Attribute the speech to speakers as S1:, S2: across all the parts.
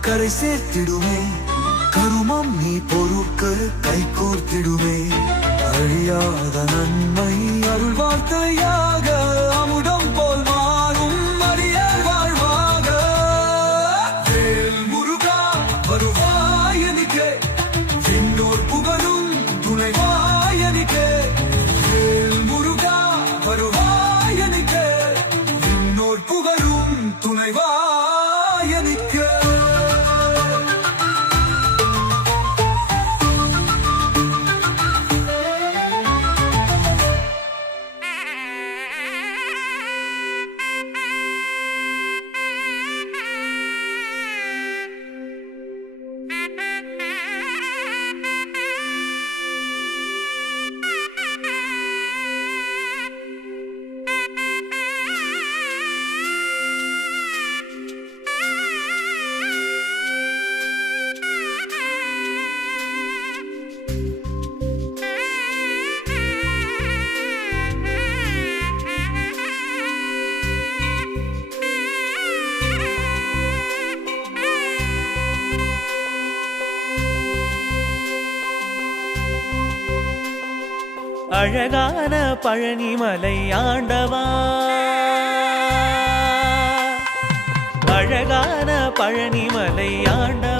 S1: கரை சேர்த்திடுவே கருமம் நீ பொருட்க கை கோர்த்திடுவே அழியாத நன்மை அருள் வார்த்தையாக
S2: அழகான பழனிமலை ஆண்டவா. அழகான பழனிமலை ஆண்டவா.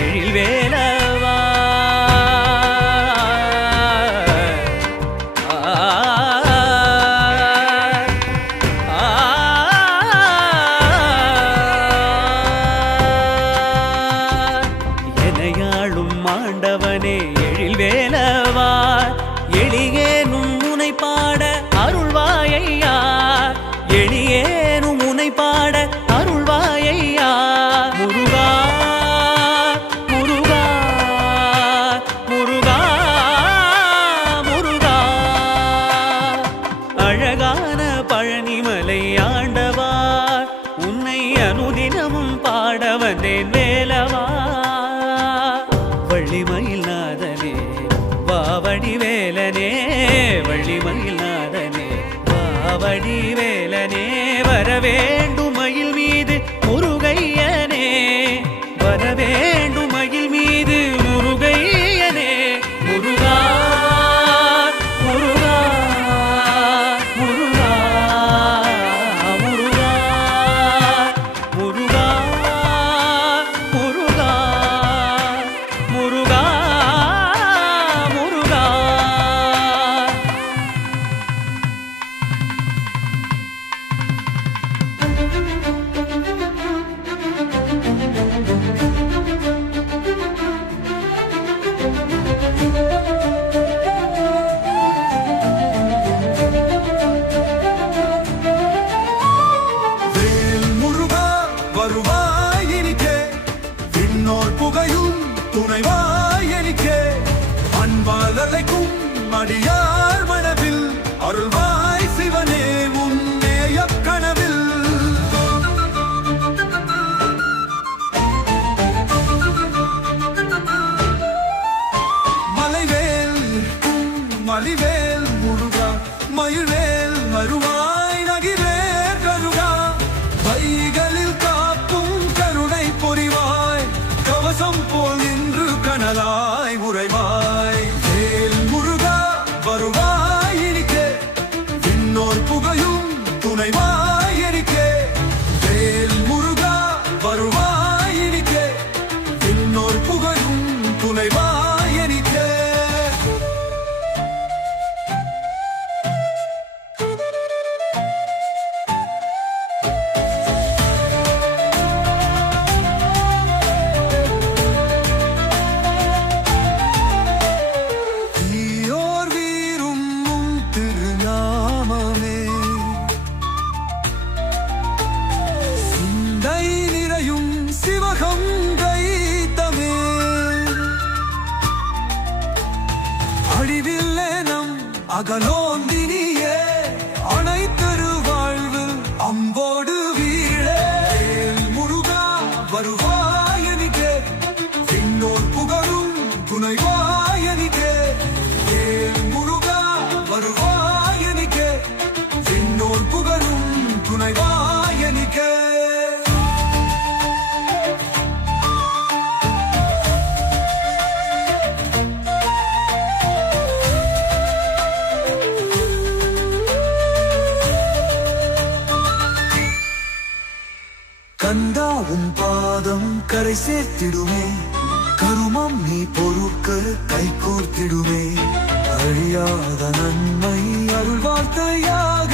S2: உன்னை அனுதினமும் பாட வந்தேன் வேலவா. வள்ளிமயில் நாதனே வாவடி வேலனே வள்ளிமயில் நாதனே வாவடி வேலனே வரவேண்டும் மயில் மீது முருகையனே
S1: வரவே Radio. அணி பொருட்கள் கைகூர்த்திடுமே அழியாத நன்மை அருள்வார்த்தையாக